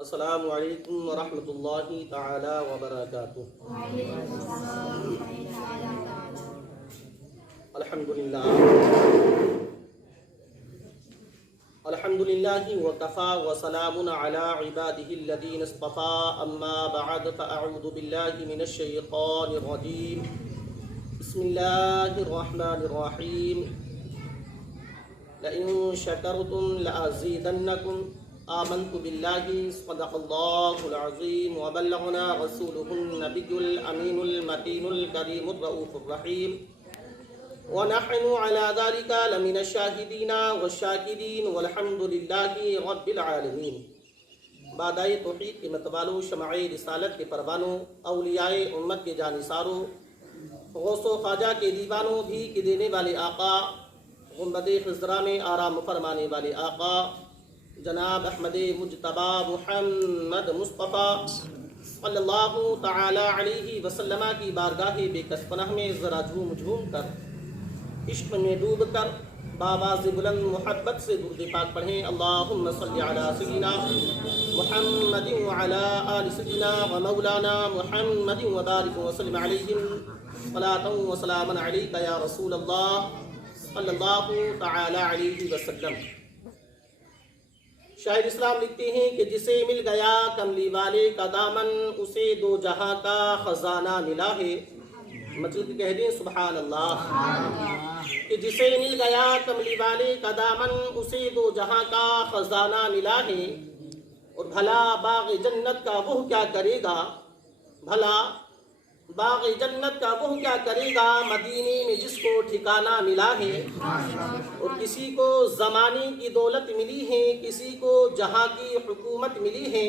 السلام علیکم ورحمۃ اللہ تعالی وبرکاتہ۔ الحمدللہ وکفی وسلام علی عبادہ الذین اصطفی، اما بعد فاعوذ باللہ من الشیطان الرجیم، بسم اللہ الرحمن الرحیم۔ لئن شکرتم لأزیدنکم، آمنت باللہ صدق اللہ العظیم وبلغنا رسولہ النبی الامین المتین الکریم الرؤوف الرحیم، ونحن على ذلك لمن الشاہدین والشاکرین والحمد للہ رب العالمین۔ بادائے توحید کے متوالوں، شمع رسالت کے پروانوں، اولیاء امت کے جانثاروں، غوث و خواجہ کے دیوانوں، بھی کے دینے والے آقا، گنبد خضرا میں آرام فرمانے والے آقا جناب احمد مجتبی محمد مصطفیٰ صلی اللہ تعالی علیہ وسلم کی بارگاہ بے کس پناہ میں ذرا جھوم جھوم کر، عشق میں ڈوب کر، بآواز بلند محبت سے درود پاک پڑھیں۔ اللہم صلی علی سیدنا محمد وعلی آل سیدنا ومولانا محمد وبارک وسلم علیہم صلاۃ وسلام علیک یا رسول اللہ صلی اللہ تعالی علیہ وسلم۔ شاعر اسلام لکھتے ہیں کہ جسے مل گیا کملی والے کا دامن، اسے دو جہاں کا خزانہ ملا ہے۔ مطلب کہہ دیں سبحان اللہ۔ کہ جسے مل گیا کملی والے کا دامن، اسے دو جہاں کا خزانہ ملا ہے۔ اور بھلا باغ جنت کا وہ کیا کرے گا، بھلا باغ جنت کا وہ کیا کرے گا، مدینے میں جس کو ٹھکانہ ملا ہے۔ اور کسی کو زمانے کی دولت ملی ہے، کسی کو جہاں کی حکومت ملی ہے،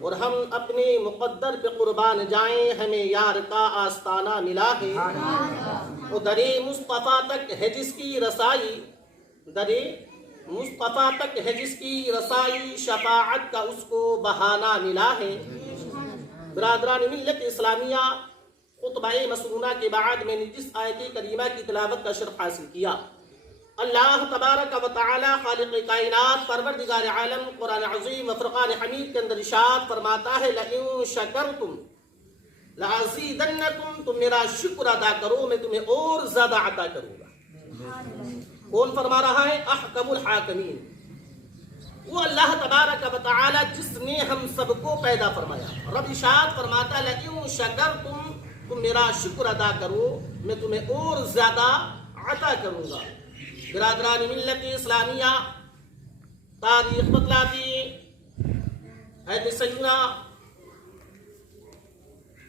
اور ہم اپنے مقدر پہ قربان جائیں، ہمیں یار کا آستانہ ملا ہے۔ اور درِ مصطفیٰ تک ہے جس کی رسائی، درِ مصطفیٰ تک ہے جس کی رسائی، شفاعت کا اس کو بہانہ ملا ہے۔ برادران ملت اسلامیہ، خطبہ مسنونہ کے بعد میں نے جس آیت کریمہ کی تلاوت کا شرف حاصل کیا، اللہ تبارک و تعالی خالق کائنات پروردگار عالم قرآن عظیم و فرقان حمید کے اندر ارشاد فرماتا ہے، لئن شکرتم لأزیدنکم، تم میرا شکر ادا کرو میں تمہیں اور زیادہ عطا کروں گا۔ کون فرما رہا ہے؟ احکم الحاکمین، وہ اللہ تبارک و تعالی جس نے ہم سب کو پیدا فرمایا۔ رب ارشاد فرماتا ہے لئن شکرتم، تم میرا شکر ادا کرو میں تمہیں اور زیادہ عطا کروں گا۔ برادران ملت اسلامیہ، تاریخ بتلاتی ہے سیدنا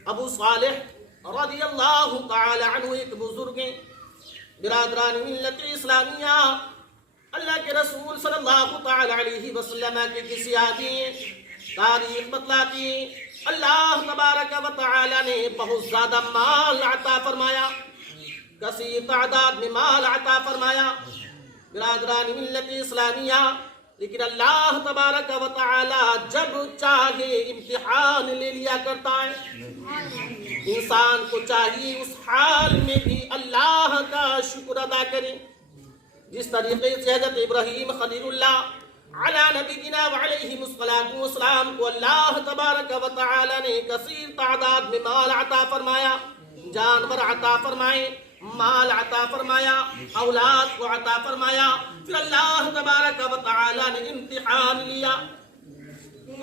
ابو صالح رضی اللہ تعالی عنہ ایک بزرگ ہیں۔ برادران ملت اسلامیہ، اللہ کے رسول صلی اللہ تعالی علیہ وسلم کے کسی آدمی، تاریخ بتلاتی اللہ تبارک و تعالی نے بہت زیادہ مال عطا فرمایا، کثیر تعداد میں مال عطا فرمایا۔ برادران ملت اسلامیہ، لیکن اللہ تبارک و تعالی جب چاہے امتحان لے لیا کرتا ہے۔ انسان کو چاہیے اس حال میں بھی اللہ کا شکر ادا کرے، جس طریقے سے حضرت ابراہیم خلیل اللہ علی نبینا وعلیہ السلام کو اللہ تبارک و تعالی نے کثیر تعداد میں مال عطا فرمایا، جانور عطا فرمائے، مال عطا فرمایا، اولاد کو عطا فرمایا، پھر اللہ تبارک و تعالی نے امتحان لیا۔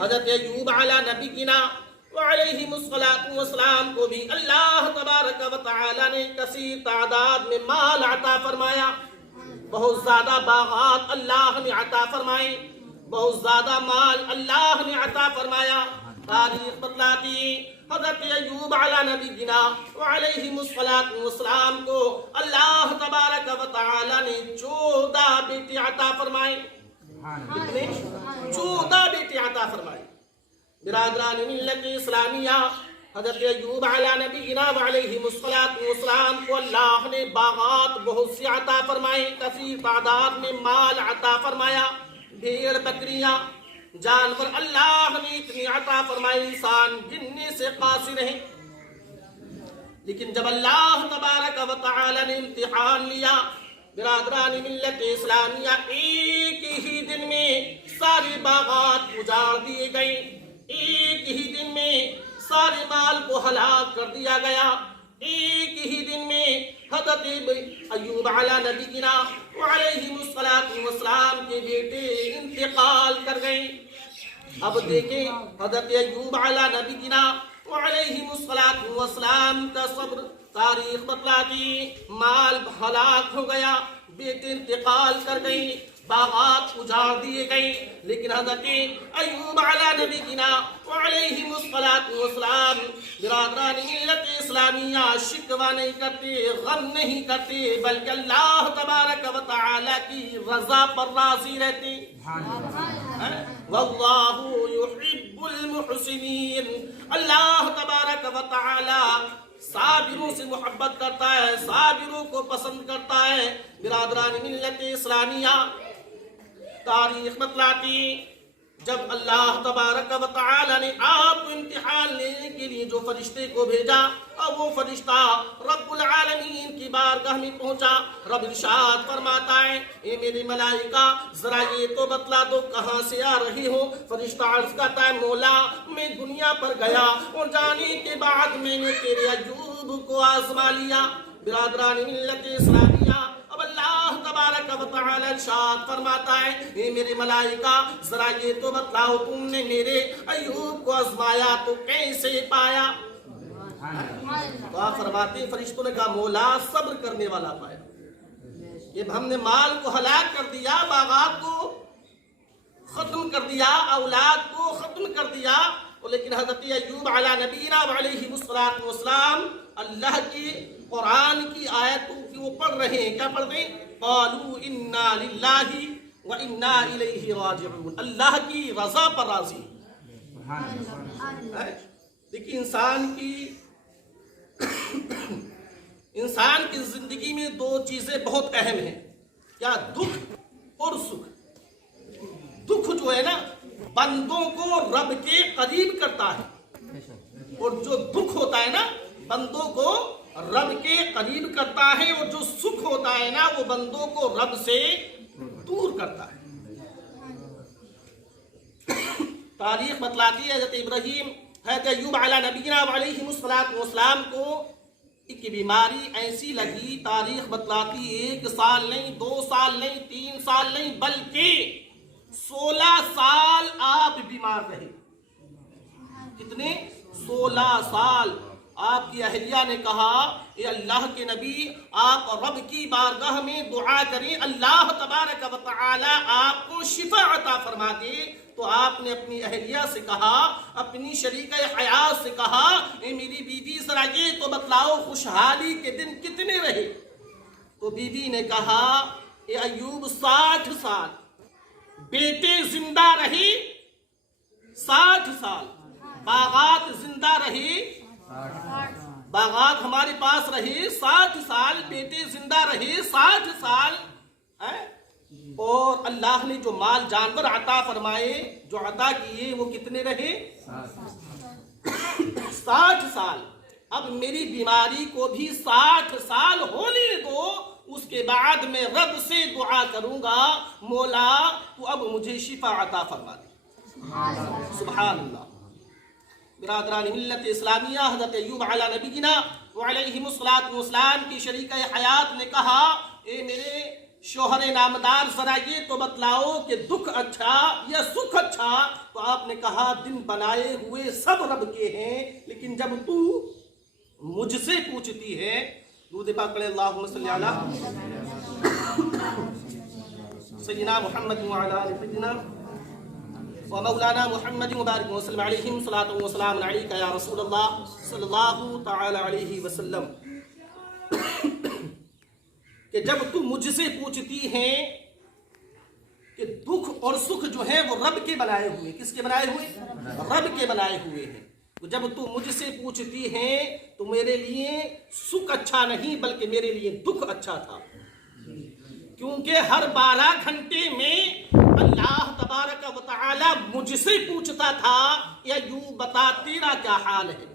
حضرت ایوب علی نبینا وعلیہ السلام کو بھی اللہ تبارک و تعالی نے کثیر تعداد میں مال عطا فرمایا، بہت زیادہ باغات اللہ نے عطا فرمائے، بہت زیادہ مال اللہ نے عطا فرمایا۔ تاریخ بتلاتی حضرت ایوب علی نبینا وعلیہ السلام کو اللہ تبارک و تعالی نے 14 بیٹے عطا فرمائے۔ کتنے؟ 14 بیٹے عطا فرمائے۔ برادران ملت اسلامیہ، حضرت ایوب علی نبینا وعلیہ السلام کو اللہ نے باغات بہت سی عطا فرمائے، کثیر تعداد میں مال عطا فرمایا، بھیڑ بکریاں جانور اللہ نے اتنی عطا فرمائی، انسان گننے سے قاصر ہیں۔ لیکن جب اللہ تبارک و تعالی نے امتحان لیا، برادران ملت اسلامیہ، ایک ہی دن میں سارے باغات اجاڑ دیے گئے، میں سارے مال کو ہلاک کر دیا گیا. ایک ہی دن میں حضرت ایوب علی نبینا وعلیہ السلام کے بیٹے انتقال کر گئے. اب دیکھیں حضرت ایوب علی نبینا وعلیہ السلام کا صبر. تاریخ بتلاتی مال ہلاک ہو گیا، بیٹے انتقال کر گئی، باغات اجاڑ دیے گئے، لیکن حضرت ایوب علی نبینا وعلیہ السلام برادران ملت اسلامیہ شکوہ نہیں کرتے، غم نہیں کرتے، بلکہ اللہ تبارک و تعالی کی رضا پر راضی رہتے. واللہ یحب المحسنین. اللہ تبارک و تعالی صابروں سے محبت کرتا ہے، صابروں کو پسند کرتا ہے. برادران ملت اسلامیہ تاریخ بتلاتی جب اللہ تبارک و تعالی نے آپ کو امتحان لینے کے لیے جو فرشتے کو بھیجا، اب وہ فرشتہ رب العالمین کی بارگاہ میں پہنچا. رب ارشاد فرماتا ہے اے میری ملائکہ ذرا یہ تو بتلا دو کہاں سے آ رہی ہو. فرشتہ عرض کرتا ہے مولا میں دنیا پر گیا اور جانے کے بعد میں نے تیرے ایوب کو آزما لیا. برادران ملت اسلامیہ اب اللہ تبارک و تعالی ارشاد فرماتا ہے اے میرے ملائکہ ذرا یہ تو بتلاؤ تم نے میرے ایوب کو آزمایا تو کیسے پایا؟ تو آپ فرماتے ہیں فرشتوں نے کہا مولا صبر کرنے والا پایا. جب ہم نے مال کو ہلاک کر دیا، باغات کو ختم کر دیا، اولاد کو ختم کر دیا، لیکن حضرت ایوب علی نبینا علیہ السلام اللہ کی قرآن کی آیتوں کی وہ پڑھ رہے ہیں. کیا پڑھ رہے ہیں؟ قالوا انا للہ وانا الیہ راجعون. اللہ کی رضا پر راضی. دیکھیں انسان کی زندگی میں دو چیزیں بہت اہم ہیں. کیا؟ دکھ اور سکھ. دکھ جو ہے نا بندوں کو رب کے قریب کرتا ہے، اور جو دکھ ہوتا ہے نا بندوں کو رب کے قریب کرتا ہے، اور جو سکھ ہوتا ہے نا وہ بندوں کو رب سے دور کرتا ہے. تاریخ بتلاتی ہے حضرت ابراہیم حضرت ایوب علی نبینا علیہ السلام کو ایک بیماری ایسی لگی. تاریخ بتلاتی 1 سال نہیں، 2 سال نہیں، 3 سال نہیں، بلکہ 16 سال آپ بیمار رہے. کتنے؟ 16 سال. آپ کی اہلیہ نے کہا اے اللہ کے نبی آپ رب کی بارگاہ میں دعا کریں اللہ تبارک و تعالی آپ کو شفا عطا فرما دے. تو آپ نے اپنی اہلیہ سے کہا، اپنی شریکہ حیات سے کہا اے میری بیوی ذرا یہ تو بتلاؤ خوشحالی کے دن کتنے رہے؟ تو بیوی نے کہا اے ایوب 60 سال. بیٹے زندہ رہے 60 سال، باغات زندہ رہے، باغات ہمارے پاس رہے 60 سال، بیٹے زندہ رہے 60 سال. اور اللہ نے جو مال جانور عطا فرمائے، جو عطا کیے، وہ کتنے رہے؟ 60 سال. اب میری بیماری کو بھی 60 سال ہونے دو، اس کے بعد میں رب سے دعا کروں گا مولا تو اب مجھے شفا عطا فرما دے. سبحان اللہ. برادران ملت اسلامیہ حضرت ایوب علی نبینا وعلیہ السلام کی شریکہ حیات نے کہا اے میرے شوہر نامدار ذرا یہ تو بتلاؤ کہ دکھ اچھا یا سکھ اچھا؟ تو آپ نے کہا دن بنائے ہوئے سب رب کے ہیں، لیکن جب تو مجھ سے پوچھتی ہے. درود پاک پڑھیں اللہم صلی علی سیدنا محمد وعلی آل سیدنا ومولانا محمد مبارک وسلم علیہم صلاۃ و سلام علیک یا رسول اللہ صلی اللہ تعالی علیہ وسلم. کہ جب تو مجھ سے پوچھتی ہیں کہ دکھ اور سکھ جو ہے وہ رب کے بنائے ہوئے. کس کے بنائے ہوئے؟ رب کے بنائے ہوئے ہیں. تو جب تو مجھ سے پوچھتی ہیں تو میرے لیے سکھ اچھا نہیں بلکہ میرے لیے دکھ اچھا تھا، کیونکہ ہر 12 گھنٹے میں اللہ تبارک و تعالی مجھ سے پوچھتا تھا یا یوں بتا تیرا کیا حال ہے.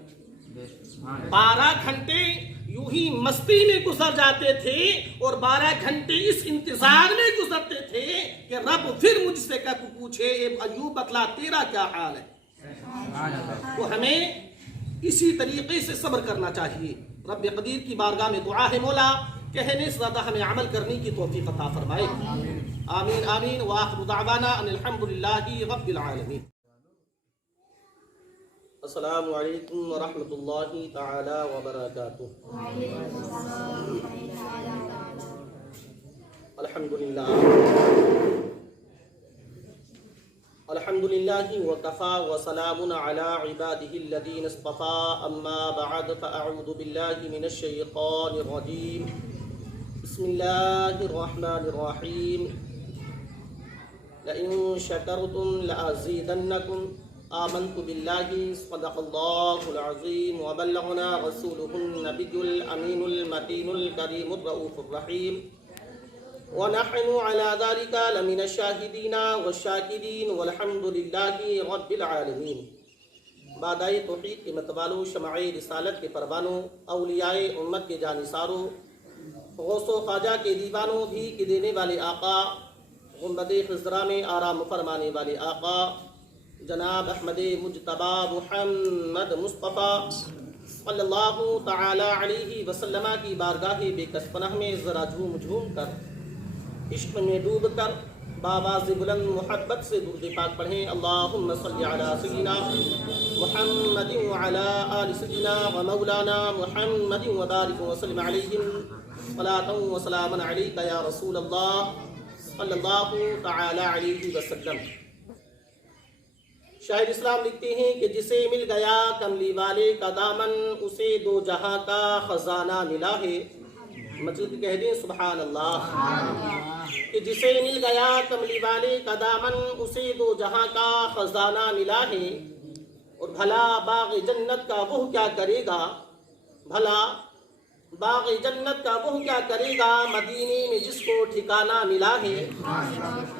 12 گھنٹے یوں ہی مستی میں گزر جاتے تھے اور 12 گھنٹے اس انتظار میں گزرتے تھے کہ رب پھر مجھ سے پوچھے ایوب بتلا تیرا کیا حال ہے. تو ہمیں اسی طریقے سے صبر کرنا چاہیے. رب قدیر کی بارگاہ میں دعا ہے مولا کہنے سے زیادہ ہمیں عمل کرنے کی توفیق عطا فرمائے. آمین آمین. وآخر دعوانا ان الحمدللہ رب العالمین. السلام علیکم ورحمۃ اللہ تعالی وبرکاتہ. الحمدللہ وکفى وسلام علی عباده الذین اصطفى. اما بعد فاعوذ باللہ من الشیطان الرجیم. بسم اللہ الرحمن الرحیم. لئن شکرتم لأزیدنکم. آمنت باللہ صدق اللہ العظیم وبلغنا رسولہ النبی الامین المتین الکریم الرؤوف الرحیم. ونحن على ذلك لمن الشاهدين والشاكرين والحمد لله رب العالمين. بادائے توحید کے متوالو، شمع رسالت کے پروانوں، اولیاء امت کے جانثاروں، غوث و خواجہ کے دیوانوں، بھی کے دینے والے آقا، گنبد خضرا میں آرام فرمانے والے آقا جناب احمد مجتبی محمد مصطفیٰ صلی اللہ تعالی علیہ وسلم کی بارگاہ بے کس پناہ میں ذرا جھوم جھوم کر عشق میں ڈوب کر بآواز بلند محبت سے درود پاک پڑھیں. اللہم صلی علی سیدنا محمد وعلی آل سیدنا ومولانا محمد وبارک وسلم علیہم صلاۃ وسلام علیک یا رسول اللہ صلی اللہ تعالی علیہ وسلم. شاعر اسلام لکھتے ہیں کہ جسے مل گیا کملی والے کا دامن اسے دو جہاں کا خزانہ ملا ہے. مجید کہہ دیں سبحان اللہ. کہ جسے مل گیا کملی والے کا دامن اسے دو جہاں کا خزانہ ملا ہے. اور بھلا باغ جنت کا وہ کیا کرے گا، بھلا باغ جنت کا وہ کیا کرے گا مدینے میں جس کو ٹھکانہ ملا ہے.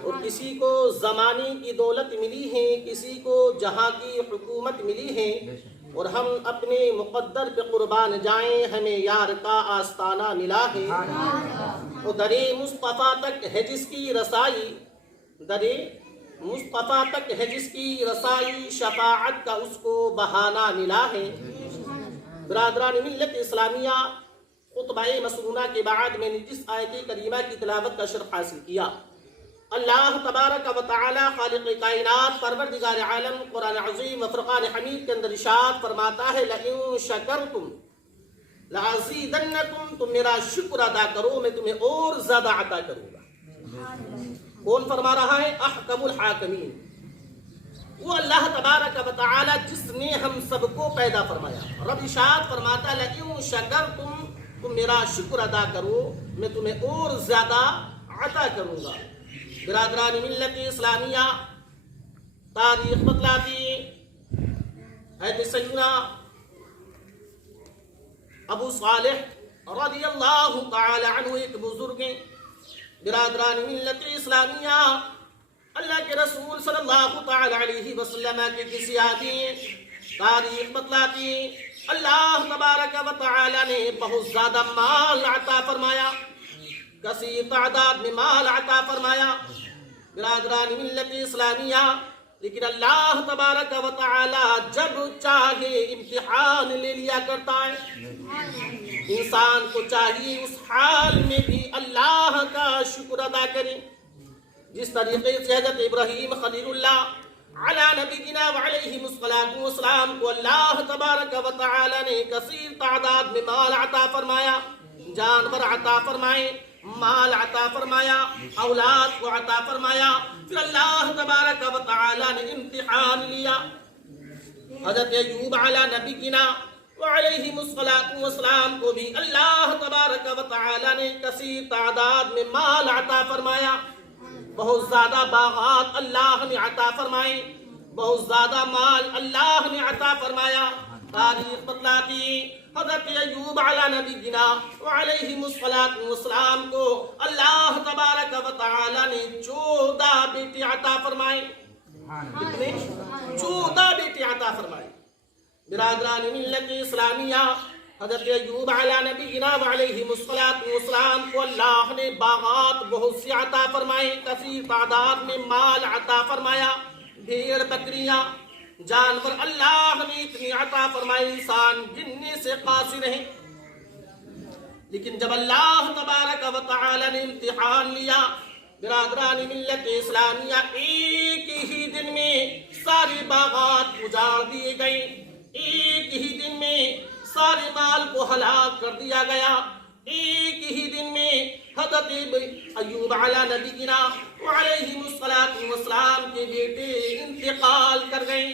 اور کسی کو زمانے کی دولت ملی ہے، کسی کو جہاں کی حکومت ملی ہے. اور ہم اپنے مقدر پہ قربان جائیں ہمیں یار کا آستانہ ملا ہے. اور درے مصطفیٰ تک ہے جس کی رسائی، درے مصطفیٰ تک ہے جس کی رسائی شفاعت کا اس کو بہانہ ملا ہے. برادران ملت اسلامیہ، خطبہ مسنونہ کے بعد میں نے جس آیت کریمہ کی تلاوت کا شرف حاصل کیا، اللہ تبارک و تعالی خالق کائنات پروردگار عالم قرآن عظیم و فرقان حمید کے اندر ارشاد فرماتا ہے لئن شکرتم لازیدنکم. تم میرا شکر ادا کرو میں تمہیں اور زیادہ عطا کروں گا. کون فرما رہا ہے؟ احکم الحاکمین، وہ اللہ تبارک و تعالی جس نے ہم سب کو پیدا فرمایا. رب ارشاد فرماتا لئن شکرتم، تم میرا شکر ادا کرو میں تمہیں اور زیادہ عطا کروں گا. برادران ملت اسلامیہ، تاریخ بتلاتی ہے کہ سیدنا ابو صالح رضی اللہ تعالی عنہ ایک بزرگ ہیں. برادران ملت اسلامیہ، اللہ کے رسول صلی اللہ تعالی علیہ وسلم کے کسی آدمی تاریخ بتلاتی اللہ تبارک و تعالی نے بہت زیادہ مال عطا فرمایا، کثیر تعداد میں مال عطا فرمایا. برادران ملت اسلامیہ، لیکن اللہ تبارک و تعالی جب چاہے امتحان لے لیا کرتا ہے. انسان کو چاہیے اس حال میں بھی اللہ کا شکر ادا کرے. جس طریقے سے حضرت ابراہیم خلیل اللہ علی نبینا وعلیہ السلام کو اللہ تبارک و تعالی نے کثیر تعداد میں مال عطا فرمایا، جانور عطا فرمائے، مال عطا فرمایا، اولاد کو عطا فرمایا. پھر اللہ تبارک و تعالی نے امتحان لیا. حضرت ایوب علی نبینا وعلیہ السلام کو بھی اللہ تبارک و تعالی نے کثیر تعداد میں مال عطا فرمایا، بہت زیادہ باغات اللہ نے عطا فرمائے، بہت زیادہ مال اللہ نے عطا فرمایا. تاریخ بتلاتی حضرت ایوب علی نبینا وعلیہ السلام کو اللہ تبارک و تعالی نے 14 بیٹے عطا فرمائے. کتنے؟ 14 بیٹے عطا فرمائے. برادران ملت اسلامیہ، حضرت ایوب علی نبینا وعلیہ السلام کو اللہ نے باغات بہت سی عطا فرمائے، کثیر تعداد میں مال عطا فرمایا، بھیڑ بکریاں، جانور اللہ نے اتنی عطا فرمائی، انسان گننے سے قاصر ہیں، لیکن جب اللہ تبارک و تعالی نے امتحان لیا، برادران ملت اسلامیہ، ایک ہی دن میں سارے باغات اجاڑ دیے گئے، ایک ہی دن میں سارے مال کو ہلاک کر دیا گیا، ایک ہی دن میں حضرت ایوب علی نبینا وعلیہ السلام کے بیٹے انتقال کر گئے۔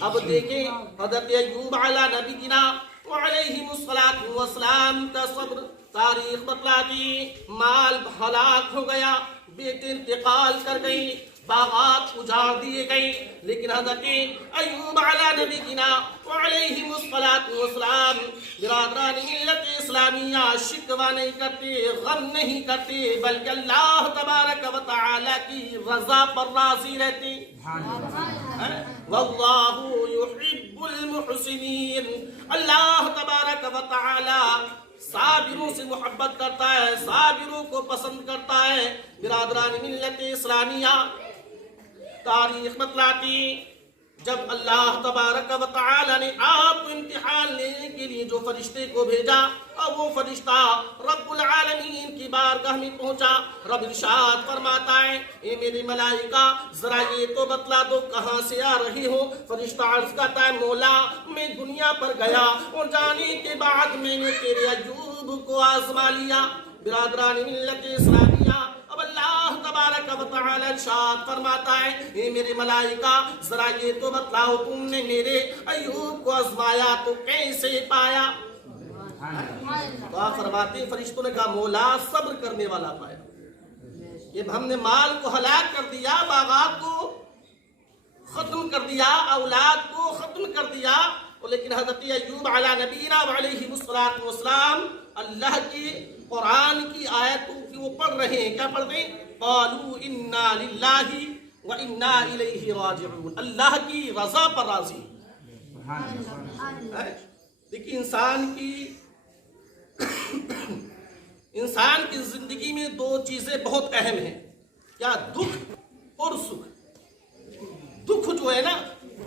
اب دیکھیں حضرت ایوب علی نبینا وعلیہ السلام کا صبر، تاریخ بتلاتی، مال ہلاک ہو گیا، بیٹے انتقال کر گئی، باغات اجاڑ دیے گئے، لیکن حضرت ایوب علی نبینا وعلیہ السلام برادران ملت اسلامیہ شکوہ نہیں کرتے، غم نہیں کرتے، بلکہ اللہ تبارک و تعالی کی رضا پر راضی رہتے۔ واللہ یحب المحسنین، اللہ تبارک و تعالی صابروں سے محبت کرتا ہے، صابروں کو پسند کرتا ہے۔ برادران ملت اسلامیہ، تاریخ بتلاتی جب اللہ تبارک و تعالی نے آپ کو امتحان لینے کے لیے جو فرشتے کو بھیجا، اور وہ فرشتہ رب العالمین کی بارگاہ میں پہنچا، رب ارشاد فرماتا ہے، اے میرے ملائکہ ذرا یہ تو بتلا دو کہاں سے آ رہی ہو۔ فرشتہ عرض کرتا ہے، مولا میں دنیا پر گیا اور جانے کے بعد میں نے تیرے ایوب کو آزما لیا۔ برادران ملت اسلامیہ، اب اللہ تبارک و تعالی ارشاد فرماتا ہے، اے میرے ملائکہ ذرا یہ تو بتلاؤ تم نے میرے ایوب کو آزمایا تو کیسے پایا؟ تو آپ فرماتے ہیں فرشتوں نے کہا مولا صبر کرنے والا پایا۔ جب ہم نے مال کو ہلاک کر دیا، باغات کو ختم کر دیا، اولاد کو ختم کر دیا، لیکن حضرت ایوب علی نبینا وعلیہ السلام اللہ کی قرآن کی آیتوں کی وہ پڑھ رہے ہیں، کیا پڑھ رہے ہیں؟ قالوا انا للہ وانا الیہ راجعون، اللہ کی رضا پر راضی۔ دیکھیں انسان کی زندگی میں دو چیزیں بہت اہم ہیں، کیا؟ دکھ اور سکھ۔ دکھ جو ہے نا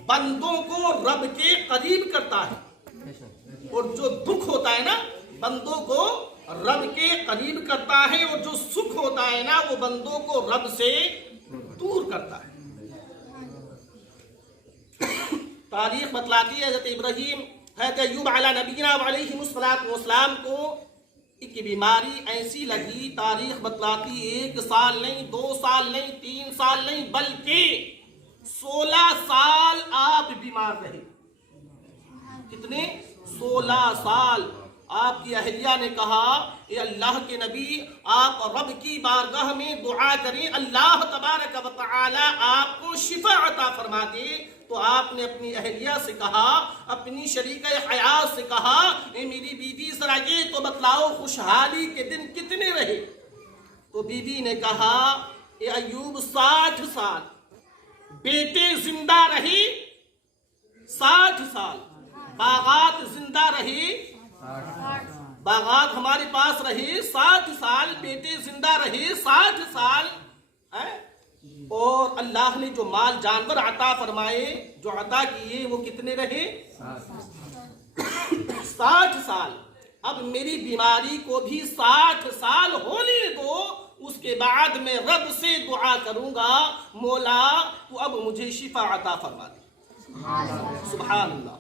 بندوں کو رب کے قریب کرتا ہے، اور جو دکھ ہوتا ہے نا بندوں کو رب کے قریب کرتا ہے، اور جو سکھ ہوتا ہے نا وہ بندوں کو رب سے دور کرتا ہے۔ تاریخ بتلاتی ہے حضرت ابراہیم، حضرت ایوب علی نبینا علیہ السلام کو ایک بیماری ایسی لگی، تاریخ بتلاتی 1 سال نہیں، 2 سال نہیں، 3 سال نہیں، بلکہ 16 سال آپ بیمار رہے۔ کتنے؟ 16 سال۔ آپ کی اہلیہ نے کہا، اے اللہ کے نبی آپ رب کی بارگاہ میں دعا کریں، اللہ تبارک و تعالی آپ کو شفا عطا فرما دے۔ تو آپ نے اپنی اہلیہ سے کہا، اپنی شریکہ حیات سے کہا، اے میری بیوی ذرا یہ تو بتلاؤ خوشحالی کے دن کتنے رہے؟ تو بیوی نے کہا، اے ایوب 60 سال، بیٹے زندہ رہی 60 سال، باغات زندہ رہی، باغات ہمارے پاس رہی 60 سال، بیٹے زندہ رہے 60 سال، اور اللہ نے جو مال جانور عطا فرمائے، جو عطا کیے، وہ کتنے رہے؟ 60 سال۔ اب میری بیماری کو بھی 60 سال ہونے دو، اس کے بعد میں رب سے دعا کروں گا، مولا تو اب مجھے شفا عطا فرما دے۔ سبحان اللہ۔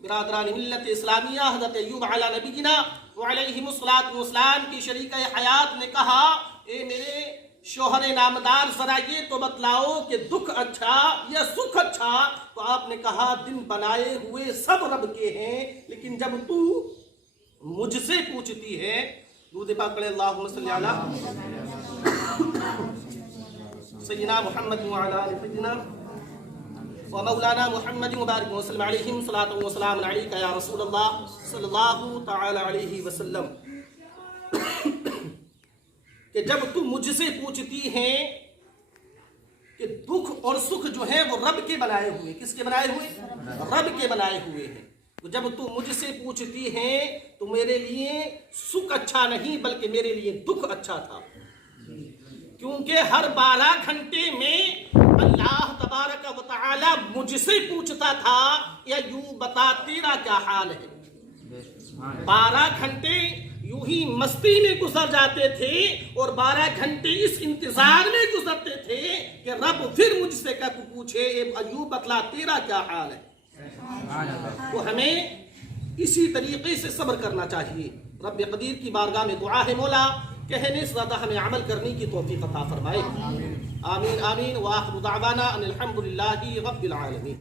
برادران ملت اسلامیہ، حضرت ایوب علی نبینا وعلیہ السلام کی شریکہ حیات نے کہا، اے میرے شوہر نامدار ذرا یہ تو بتلاؤ کہ دکھ اچھا یا سکھ اچھا؟ تو آپ نے کہا دن بنائے ہوئے سب رب کے ہیں، لیکن جب تو مجھ سے پوچھتی ہے، درود پاک پڑھیں، اللہم صلی علی سیدنا محمد وعلی آل سیدنا ومولانا محمد مبارک وسلم علیہم صلاۃ و سلام علیک یا رسول اللہ صلی اللہ تعالی علیہ وسلم، کہ جب تم مجھ سے پوچھتی ہیں کہ دکھ اور سکھ جو ہے وہ رب کے بنائے ہوئے، کس کے بنائے ہوئے؟ رب کے بنائے ہوئے ہیں، تو جب تم مجھ سے پوچھتی ہیں تو میرے لیے سکھ اچھا نہیں بلکہ میرے لیے دکھ اچھا تھا، کیونکہ ہر 12 گھنٹے میں اللہ تبارک و تعالی مجھ سے پوچھتا تھا یا یوں بتا تیرا کیا حال ہے. 12 گھنٹے یوں ہی مستی میں گزر جاتے تھے اور 12 گھنٹے اس انتظار میں گزرتے تھے کہ رب پھر مجھ سے پوچھے ایوب بتلا تیرا کیا حال ہے. تو ہمیں اسی طریقے سے صبر کرنا چاہیے. رب قدیر کی بارگاہ میں دعا ہے مولا کہنے سے زیادہ ہمیں عمل کرنے کی توفیق عطا فرمائے. آمین آمین. وآخر دعوانا ان الحمد للہ رب العالمین.